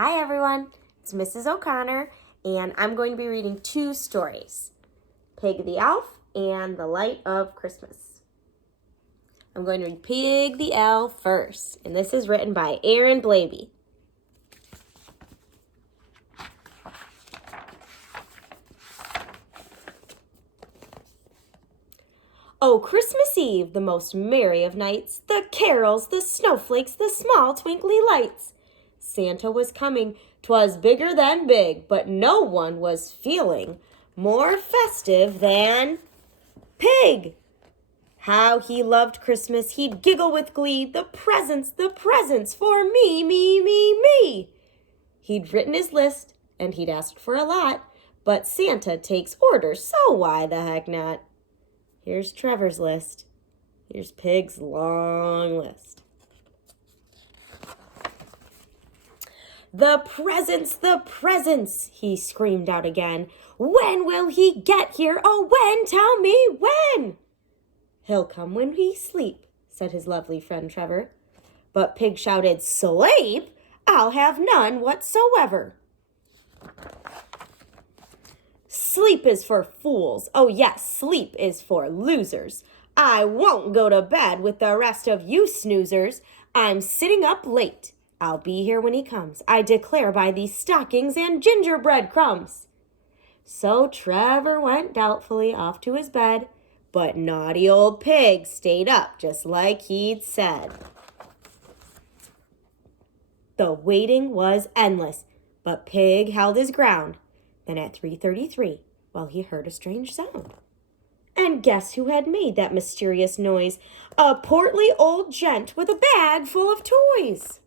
Hi everyone, it's Mrs. O'Connor, and I'm going to be reading two stories, Pig the Elf and The Light of Christmas. I'm going to read Pig the Elf first, and this is written by Aaron Blabey. Oh, Christmas Eve, the most merry of nights, the carols, the snowflakes, the small twinkly lights. Santa was coming, 'twas bigger than big, but no one was feeling more festive than Pig. How he loved Christmas, he'd giggle with glee, the presents for me, me, me, me. He'd written his list, and he'd asked for a lot, but Santa takes orders, so why the heck not? Here's Trevor's list. Here's Pig's long list. The presents, he screamed out again. When will he get here? Oh, when? Tell me when. He'll come when we sleep, said his lovely friend Trevor. But Pig shouted, Sleep? I'll have none whatsoever. Sleep is for fools. Oh, yes, sleep is for losers. I won't go to bed with the rest of you snoozers. I'm sitting up late. I'll be here when he comes. I declare by these stockings and gingerbread crumbs. So Trevor went doubtfully off to his bed, but naughty old Pig stayed up just like he'd said. The waiting was endless, but Pig held his ground. Then at 3:33, he heard a strange sound. And guess who had made that mysterious noise? A portly old gent with a bag full of toys.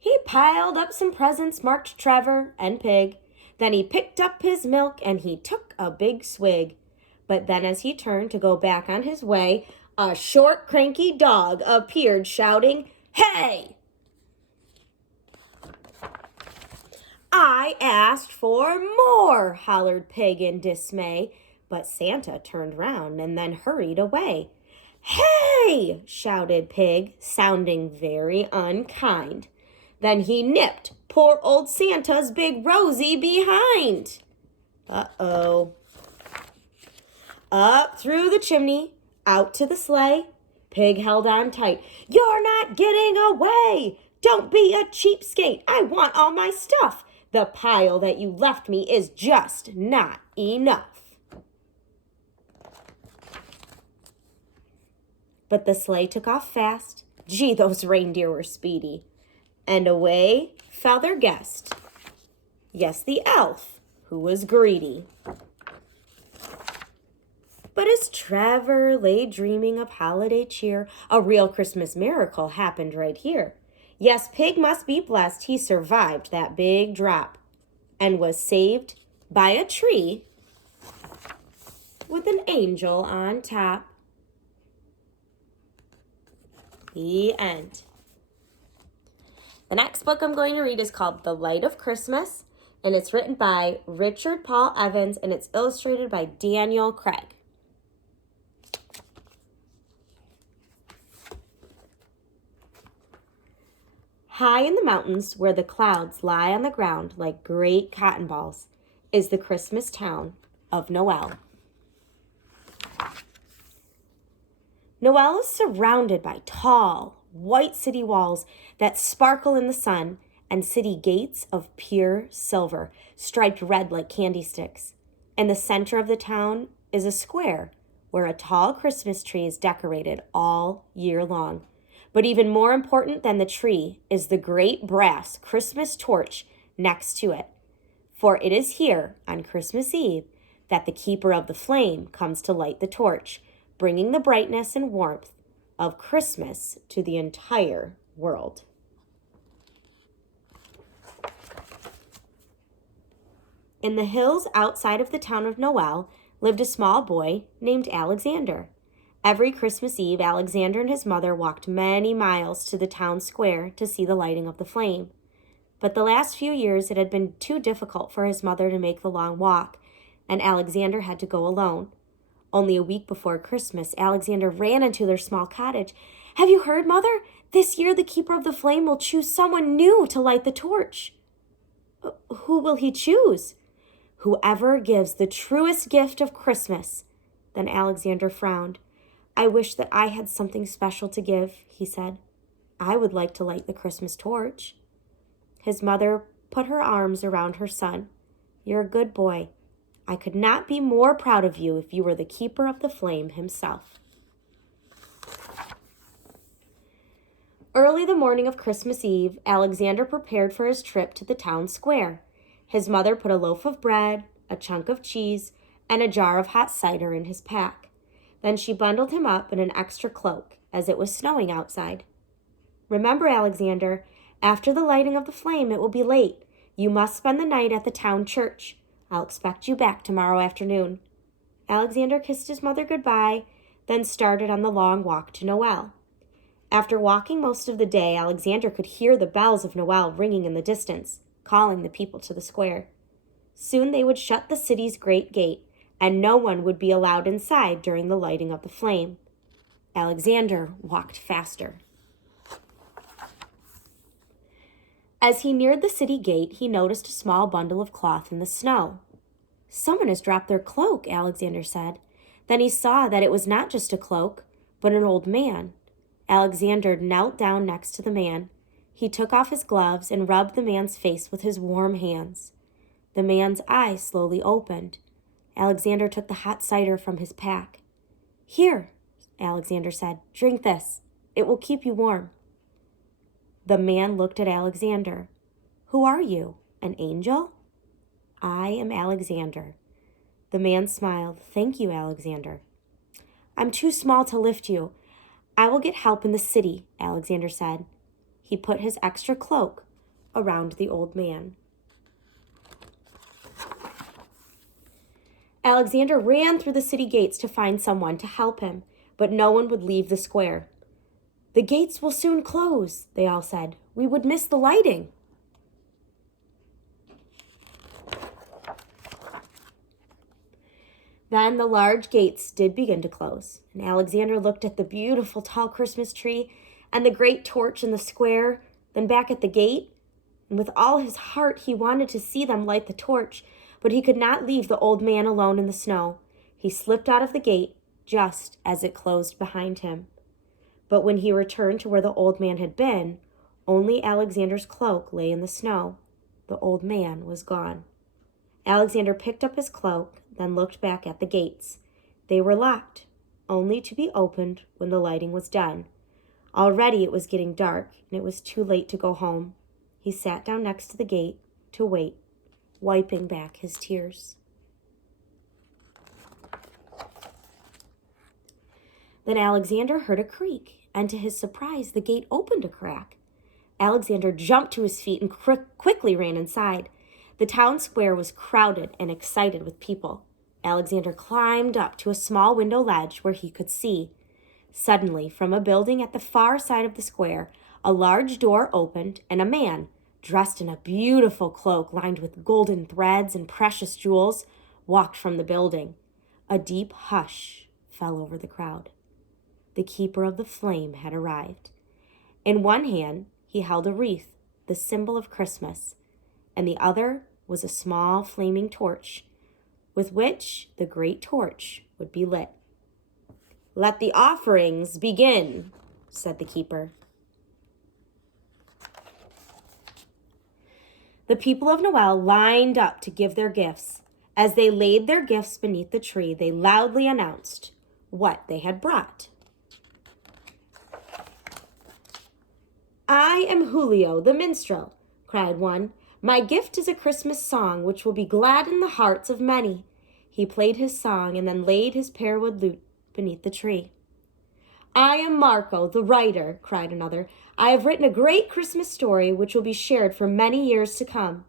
He piled up some presents marked Trevor and Pig. Then he picked up his milk and he took a big swig. But then as he turned to go back on his way, a short, cranky dog appeared shouting, Hey! I asked for more, hollered Pig in dismay. But Santa turned round and then hurried away. Hey! Shouted Pig, sounding very unkind. Then he nipped poor old Santa's big Rosie behind. Uh-oh. Up through the chimney, out to the sleigh. Pig held on tight. You're not getting away! Don't be a cheapskate! I want all my stuff! The pile that you left me is just not enough. But the sleigh took off fast. Gee, those reindeer were speedy. And away fell their guest. Yes, the elf, who was greedy. But as Trevor lay dreaming of holiday cheer, a real Christmas miracle happened right here. Yes, Pig must be blessed he survived that big drop and was saved by a tree with an angel on top. The end. The next book I'm going to read is called The Light of Christmas, and it's written by Richard Paul Evans, and it's illustrated by Daniel Craig. High in the mountains, where the clouds lie on the ground like great cotton balls, is the Christmas town of Noel. Noel is surrounded by tall, white city walls that sparkle in the sun and city gates of pure silver, striped red like candy sticks. In the center of the town is a square where a tall Christmas tree is decorated all year long. But even more important than the tree is the great brass Christmas torch next to it. For it is here on Christmas Eve that the keeper of the flame comes to light the torch, bringing the brightness and warmth of Christmas to the entire world. In the hills outside of the town of Noel lived a small boy named Alexander. Every Christmas Eve, Alexander and his mother walked many miles to the town square to see the lighting of the flame. But the last few years it had been too difficult for his mother to make the long walk, and Alexander had to go alone. Only a week before Christmas, Alexander ran into their small cottage. Have you heard, Mother? This year the Keeper of the Flame will choose someone new to light the torch. Who will he choose? Whoever gives the truest gift of Christmas. Then Alexander frowned. I wish that I had something special to give, he said. I would like to light the Christmas torch. His mother put her arms around her son. You're a good boy. I could not be more proud of you if you were the Keeper of the Flame himself. Early the morning of Christmas Eve, Alexander prepared for his trip to the town square. His mother put a loaf of bread, a chunk of cheese, and a jar of hot cider in his pack. Then she bundled him up in an extra cloak, as it was snowing outside. Remember, Alexander, after the lighting of the flame, it will be late. You must spend the night at the town church. I'll expect you back tomorrow afternoon. Alexander kissed his mother goodbye, then started on the long walk to Noel. After walking most of the day, Alexander could hear the bells of Noel ringing in the distance, calling the people to the square. Soon they would shut the city's great gate, and no one would be allowed inside during the lighting of the flame. Alexander walked faster. As he neared the city gate, he noticed a small bundle of cloth in the snow. Someone has dropped their cloak, Alexander said. Then he saw that it was not just a cloak, but an old man. Alexander knelt down next to the man. He took off his gloves and rubbed the man's face with his warm hands. The man's eyes slowly opened. Alexander took the hot cider from his pack. Here, Alexander said, drink this. It will keep you warm. The man looked at Alexander. Who are you, an angel? I am Alexander. The man smiled. Thank you, Alexander. I'm too small to lift you. I will get help in the city, Alexander said. He put his extra cloak around the old man. Alexander ran through the city gates to find someone to help him, but no one would leave the square. The gates will soon close, they all said. We would miss the lighting. Then the large gates did begin to close, and Alexander looked at the beautiful tall Christmas tree and the great torch in the square, then back at the gate, and with all his heart he wanted to see them light the torch, but he could not leave the old man alone in the snow. He slipped out of the gate just as it closed behind him. But when he returned to where the old man had been, only Alexander's cloak lay in the snow. The old man was gone. Alexander picked up his cloak, then looked back at the gates. They were locked, only to be opened when the lighting was done. Already it was getting dark, and it was too late to go home. He sat down next to the gate to wait, wiping back his tears. Then Alexander heard a creak, and to his surprise, the gate opened a crack. Alexander jumped to his feet and quickly ran inside. The town square was crowded and excited with people. Alexander climbed up to a small window ledge where he could see. Suddenly, from a building at the far side of the square, a large door opened and a man, dressed in a beautiful cloak lined with golden threads and precious jewels, walked from the building. A deep hush fell over the crowd. The Keeper of the Flame had arrived. In one hand, he held a wreath, the symbol of Christmas, and the other was a small flaming torch, with which the great torch would be lit. Let the offerings begin, said the keeper. The people of Noel lined up to give their gifts. As they laid their gifts beneath the tree, they loudly announced what they had brought. I am Julio, the minstrel, cried one. My gift is a Christmas song which will be glad in the hearts of many. He played his song and then laid his pearwood lute beneath the tree. I am Marco, the writer, cried another. I have written a great Christmas story which will be shared for many years to come.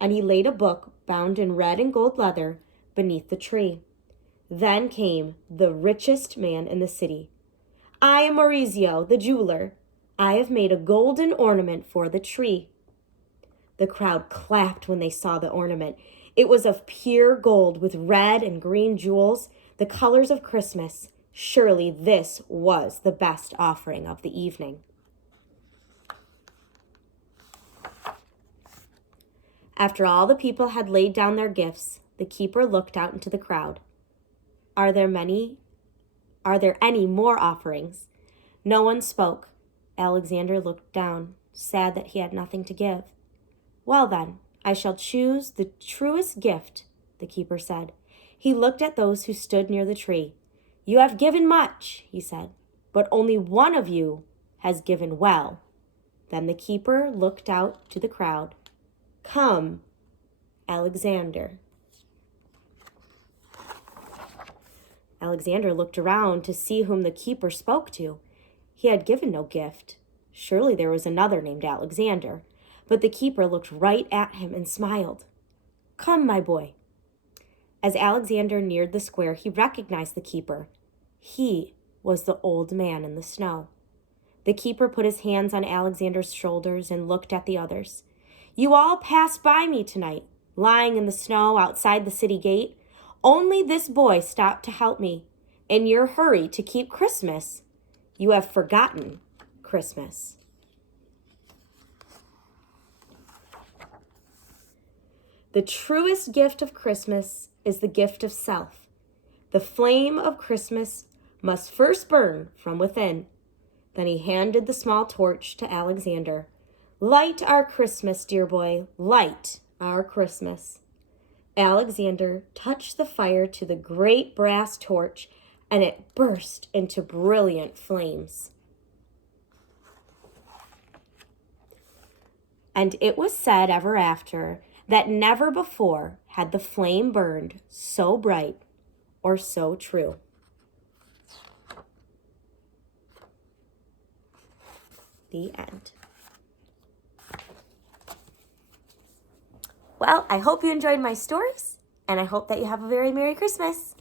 And he laid a book bound in red and gold leather beneath the tree. Then came the richest man in the city. I am Maurizio, the jeweler. I have made a golden ornament for the tree. The crowd clapped when they saw the ornament. It was of pure gold with red and green jewels, the colors of Christmas, Surely this was the best offering of the evening. After all the people had laid down their gifts, the keeper looked out into the crowd. Are there any more offerings? No one spoke. Alexander looked down, sad that he had nothing to give. Well then, I shall choose the truest gift, the keeper said. He looked at those who stood near the tree. You have given much, he said, but only one of you has given well. Then the keeper looked out to the crowd. Come, Alexander. Alexander looked around to see whom the keeper spoke to. He had given no gift. Surely there was another named Alexander. But the keeper looked right at him and smiled. Come, my boy. As Alexander neared the square, he recognized the keeper. He was the old man in the snow. The keeper put his hands on Alexander's shoulders and looked at the others. You all passed by me tonight, lying in the snow outside the city gate. Only this boy stopped to help me. In your hurry to keep Christmas, you have forgotten Christmas. The truest gift of Christmas is the gift of self. The flame of Christmas must first burn from within. Then he handed the small torch to Alexander. Light our Christmas, dear boy, light our Christmas. Alexander touched the fire to the great brass torch, and it burst into brilliant flames. And it was said ever after that never before had the flame burned so bright or so true. The end. Well, I hope you enjoyed my stories, and I hope that you have a very Merry Christmas.